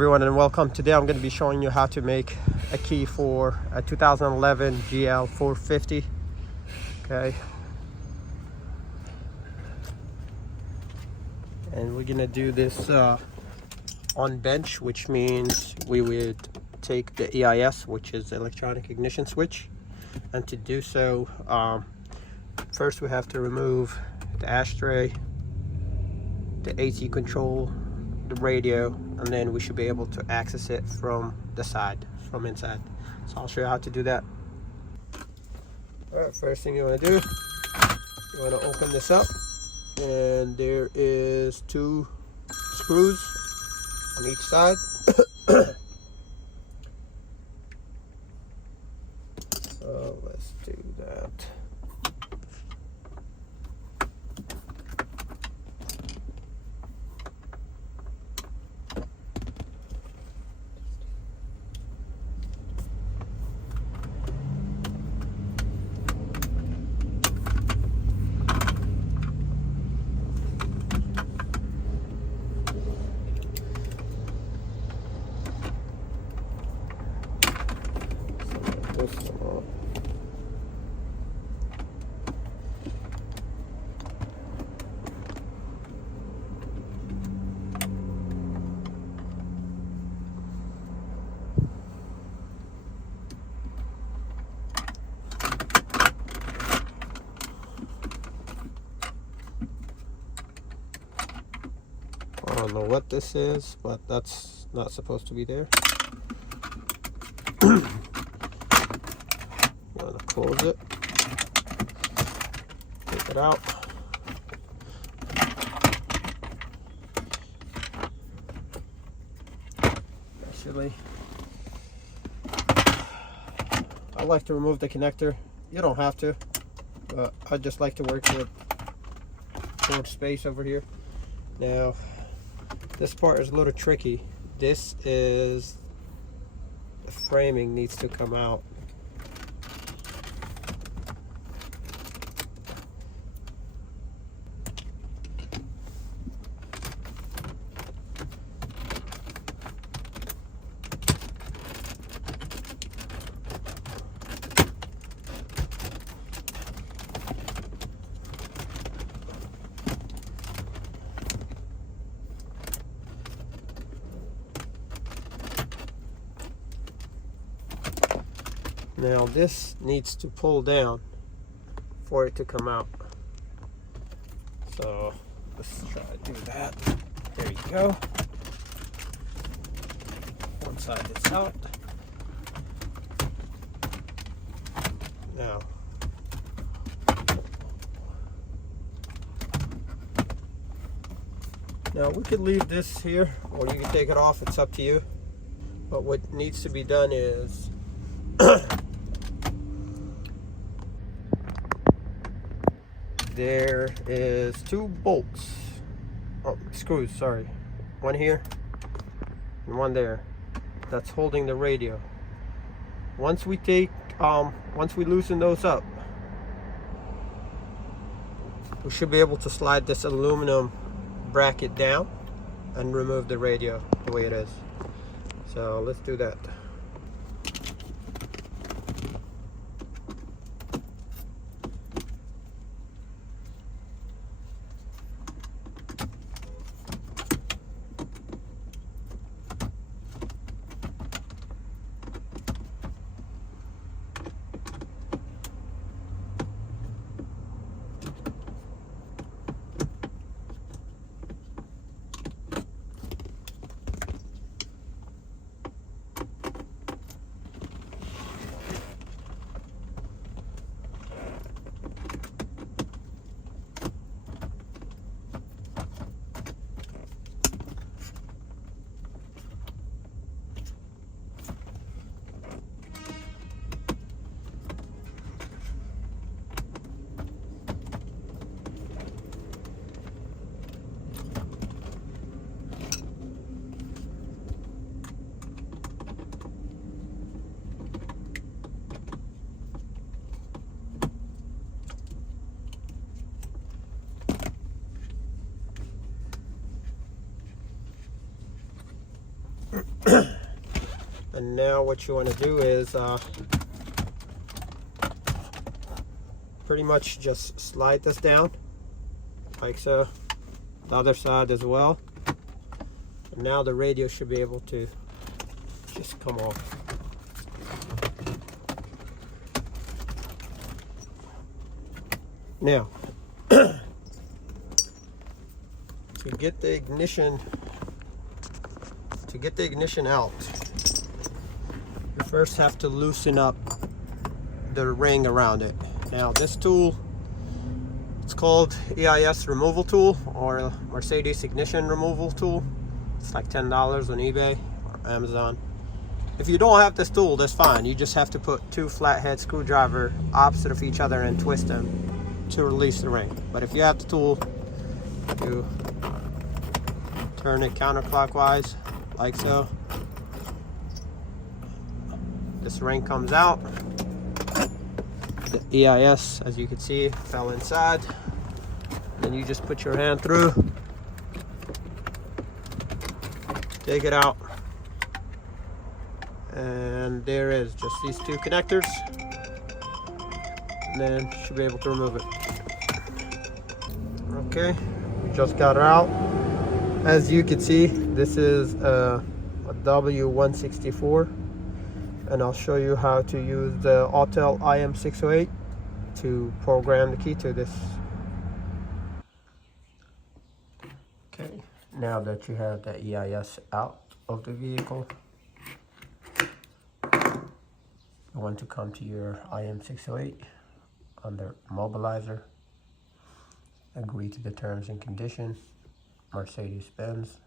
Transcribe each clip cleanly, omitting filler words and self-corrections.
everyone, and welcome. Today I'm going to be showing you how to make a key for a 2011 GL450. Okay, and we're going to do this on bench, which means we would take the EIS, which is electronic ignition switch, and to do so first we have to remove the ashtray, the AC control, the radio, and then we should be able to access it from the side, from inside. So I'll show you how to do that. Alright, first thing you want to do, you want to open this up, and there is 2 screws on each side. So let's do that. I don't know what this is, but that's not supposed to be there. I'm gonna close it, take it out. Actually, I like to remove the connector. You don't have to, but I just like to work with more space over here. Now, this part is a little tricky. This is, the framing needs to come out. Now this needs to pull down for it to come out. So let's try to do that. There you go. One side is out. Now we could leave this here, or you can take it off. It's up to you. But what needs to be done is there is 2 bolts, screws, sorry, one here and one there, that's holding the radio. Once we loosen those up, we should be able to slide this aluminum bracket down and remove the radio the way it is. So let's do that. And now what you want to do is pretty much just slide this down like so. The other side as well. And now the radio should be able to just come off. Now to get the ignition out, you first have to loosen up the ring around it. Now this tool, it's called EIS removal tool or Mercedes ignition removal tool. It's like $10 on eBay or Amazon. If you don't have this tool, that's fine. You just have to put two flathead screwdriver opposite of each other and twist them to release the ring. But if you have the tool, you turn it counterclockwise like so. This ring comes out. The EIS, as you can see, fell inside. Then you just put your hand through, take it out, and there is just these two connectors. And then you should be able to remove it. Okay, we just got it out. As you can see, this is a W164, and I'll show you how to use the Autel IM 608 to program the key to this. Okay, now that you have the EIS out of the vehicle, you want to come to your IM 608 under Mobilizer, agree to the terms and conditions, Mercedes-Benz.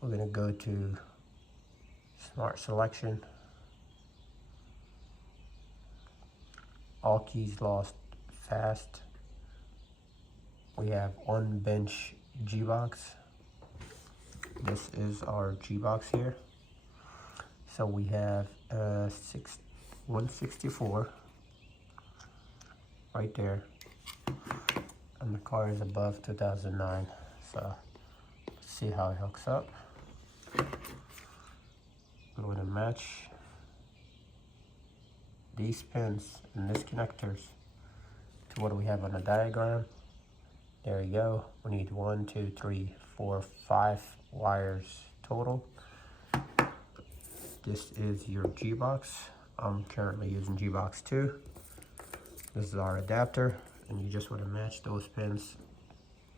We're going to go to Smart Selection, all keys lost fast. We have on bench G box. This is our G box here. So we have 164 right there, and the car is above 2009. So let's see how it hooks up. I'm going to match these pins and these connectors to what we have on the diagram. There you go. We need 1, 2, 3, 4, 5 wires total. This is your G box. I'm currently using G box 2. This is our adapter, and you just want to match those pins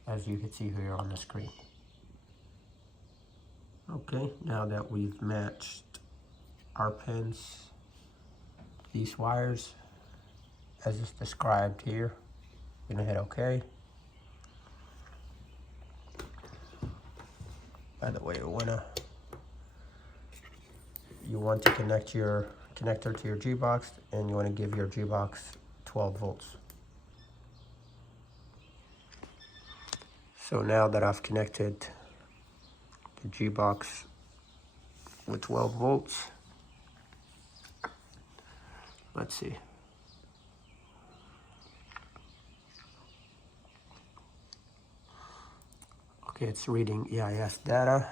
as you can see here on the screen. Okay, now that we've matched our pins, these wires, as it's described here, you're gonna hit OK. By the way, you want to connect your connector to your G box, and you want to give your G box 12 volts. So now that I've connected the G box with 12 volts, let's see. Okay, it's reading EIS data.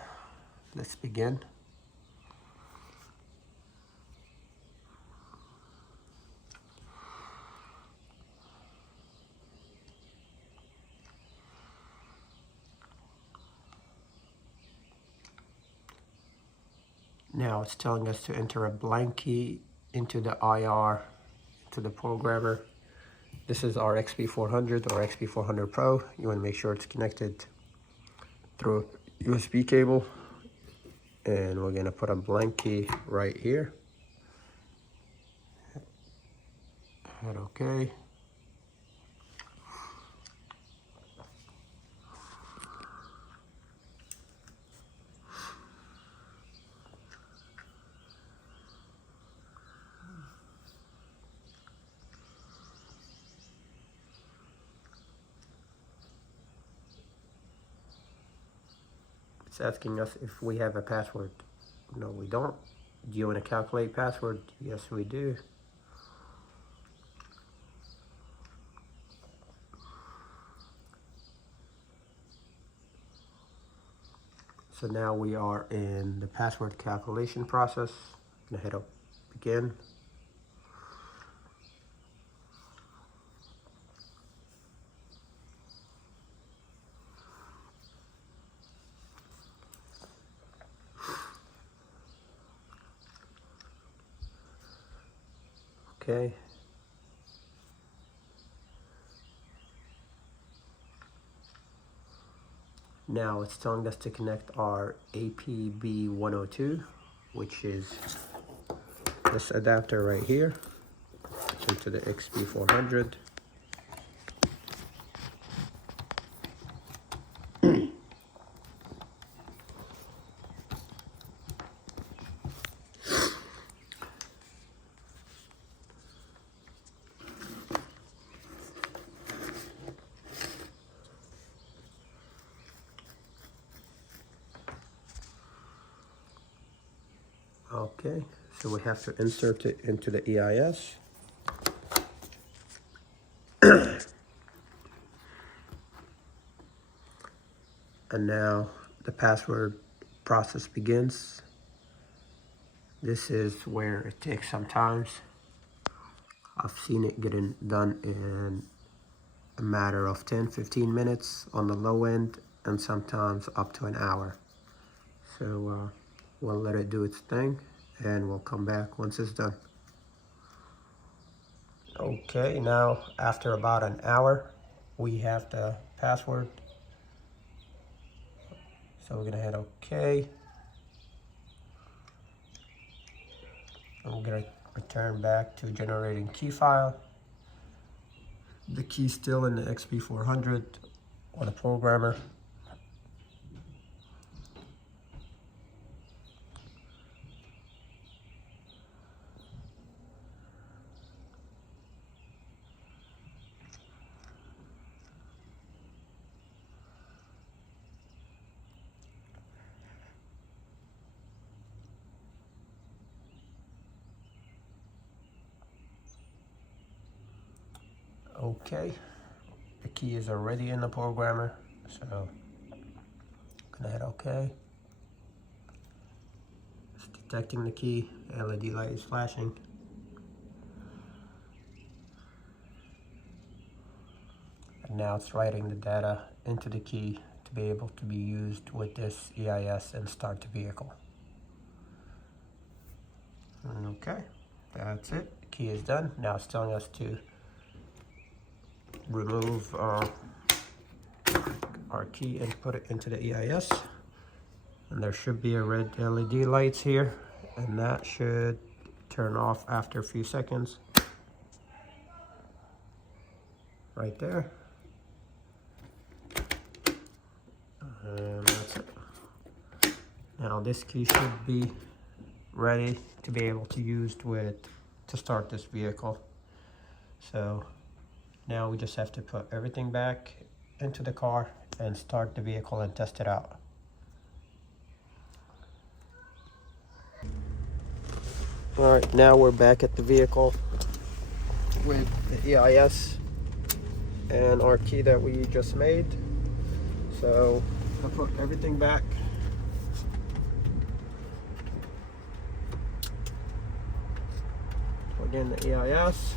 Let's begin. Now it's telling us to enter a blank key into the IR, to the programmer. This is our XP400 or XP400 Pro. You want to make sure it's connected through a USB cable. And we're going to put a blank key right here. Hit OK. It's asking us if we have a password. No, we don't. Do you want to calculate password? Yes, we do. So now we are in the password calculation process. I'm gonna hit up begin. Okay. Now it's telling us to connect our APB102, which is this adapter right here, into the XP400. Okay, so we have to insert it into the EIS. And now the password process begins. This is where it takes some time. I've seen it getting done in a matter of 10-15 minutes on the low end, and sometimes up to an hour. So we'll let it do its thing and we'll come back once it's done. Okay, now after about an hour we have the password, so we're gonna hit OK, and we're gonna return back to generating key file. The key's still in the XP400 on a programmer. Okay, the key is already in the programmer, so I'm gonna hit OK. It's detecting the key, LED light is flashing. And now it's writing the data into the key to be able to be used with this EIS and start the vehicle. Okay, that's it. The key is done. Now it's telling us to remove our key and put it into the EIS. And there should be a red LED lights here, and that should turn off after a few seconds. Right there. And that's it. Now this key should be ready to be able to use to start this vehicle. So now we just have to put everything back into the car and start the vehicle and test it out. All right, now we're back at the vehicle with the EIS and our key that we just made. So I'll put everything back. Plug in the EIS.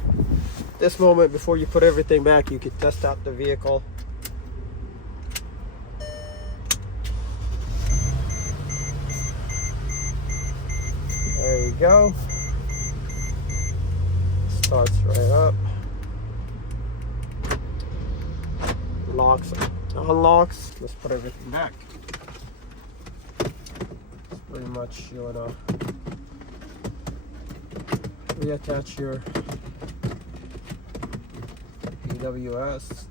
This moment, before you put everything back, you can test out the vehicle. There we go. Starts right up. Locks, unlocks. Let's put everything back. Pretty much you wanna reattach your AWS.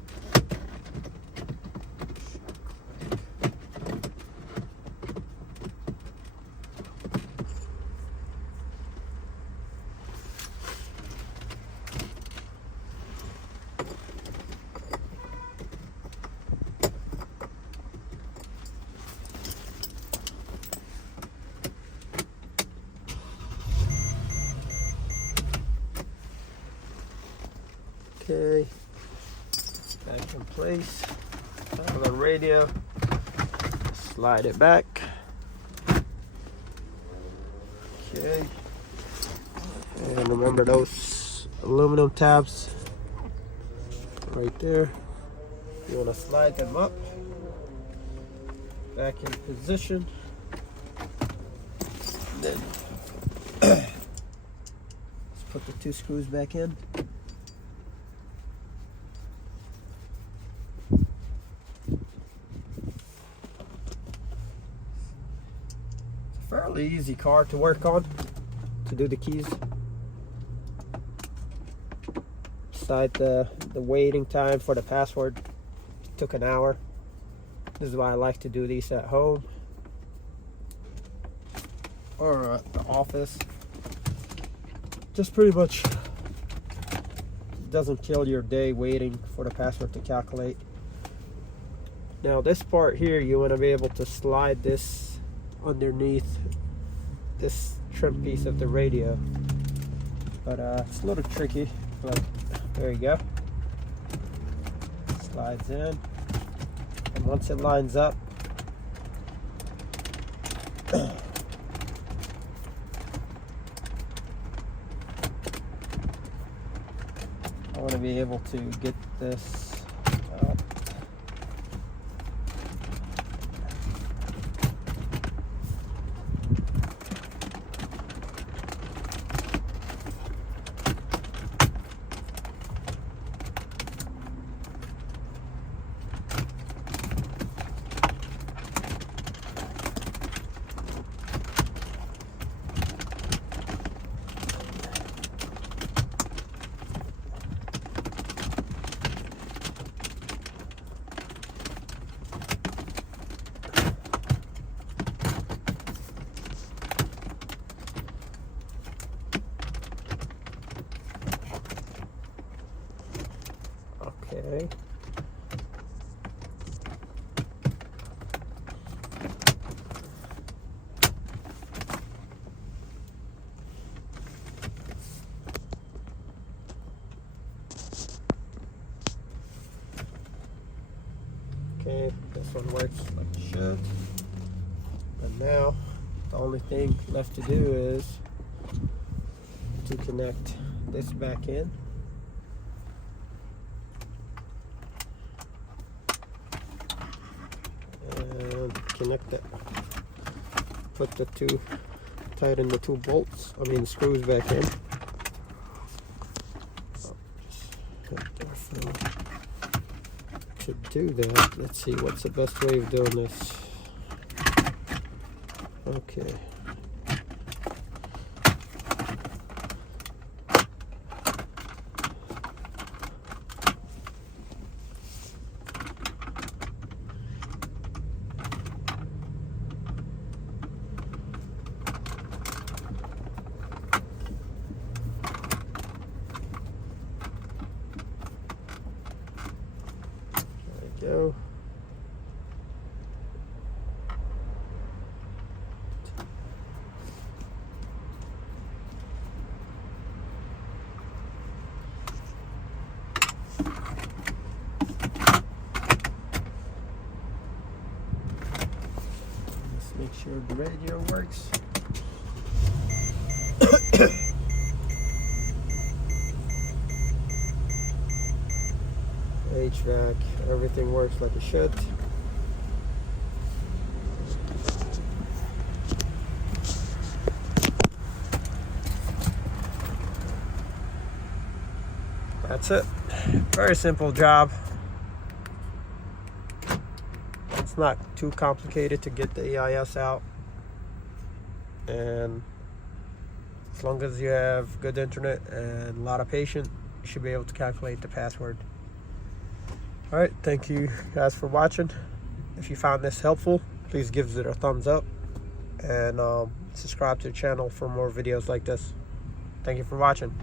Okay, back in place. Have the radio, slide it back. Okay. And remember those aluminum tabs right there. You want to slide them up, back in position. Then let's put the 2 screws back in. It's a fairly easy car to work on, to do the keys. Besides the waiting time for the password, it took an hour. This is why I like to do these at home or at the office. Just pretty much doesn't kill your day waiting for the password to calculate. Now this part here, you want to be able to slide this underneath this trim piece of the radio, but it's a little tricky. But there you go. Slides in, and once it lines up, I want to be able to get this up. Okay. Okay, this one works like it should. And now the only thing left to do is to connect this back in. And connect it. Put the tighten the 2 bolts, screws back in. To do that, let's see what's the best way of doing this. Okay. Go. Let's make sure the radio works. HVAC, everything works like it should. That's it. Very simple job. It's not too complicated to get the EIS out, and as long as you have good internet and a lot of patience, you should be able to calculate the password. Alright, thank you guys for watching. If you found this helpful, please give it a thumbs up and subscribe to the channel for more videos like this. Thank you for watching.